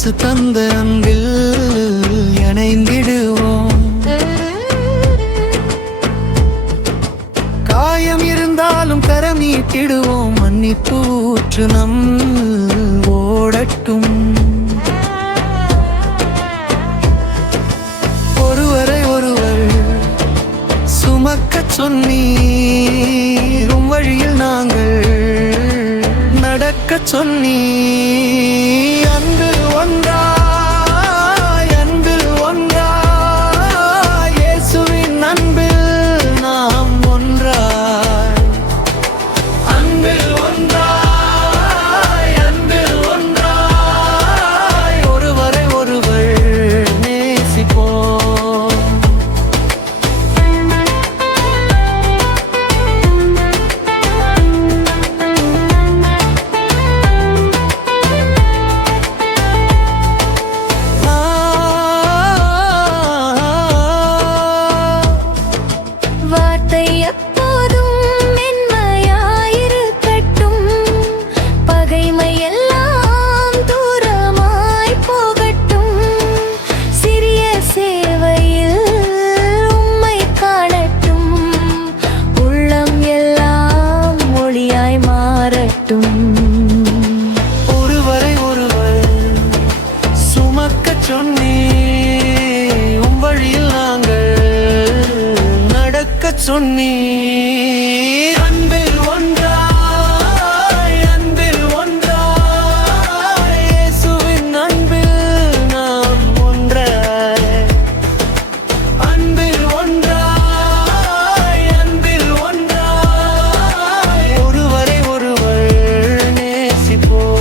இயேசு தந்த அன்பில் இணைந்திடுவோம். காயம் இருந்தாலும் கரம் நீட்டிடுவோம். மன்னிப்பு ஊற்று நம் ஓடட்டும். ஒருவரை ஒருவர் சுமக்கச் சொன்னீர். வழியில் நாங்கள் நடக்கச் சொன்னீர். அன்பில் ஒன்றாய், அன்பில் ஒன்றாய், இயேசுவின் அன்பில் நாம் ஒன்றாய். அன்பில் ஒன்றாய், அன்பில் ஒன்றாய், ஒருவரை ஒருவர் நேசிப்போம். ஒருவரை ஒருவர் சுமக்கச் சொன்னீர். வழியில் நாங்கள் நடக்கச் சொன்னீர். அன்பில் ஒன்றாய், அன்பில் ஒன்றாய், இயேசுவின் அன்பில் நாம் ஒன்றாய். அன்பில் ஒன்றாய், அன்பில் ஒன்றாய், ஒருவரை ஒருவர் நேசிப்போம்.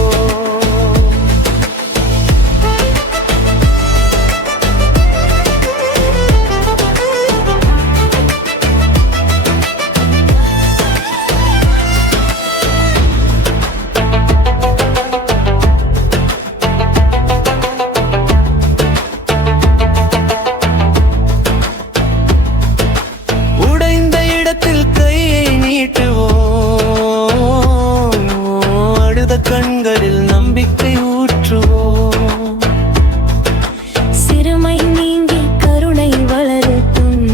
கண்களில் நம்பிக்கை ஊற்றுவோம். சிறுமை நீங்கி கருணை வளரட்டும்.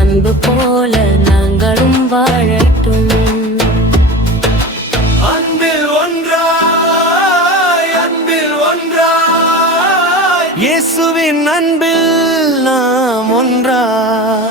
அன்பு போல நாங்களும் வாழட்டும். அன்பில் ஒன்றாய், அன்பில் ஒன்றாய், இயேசுவின் அன்பில் நாம் ஒன்றாய்.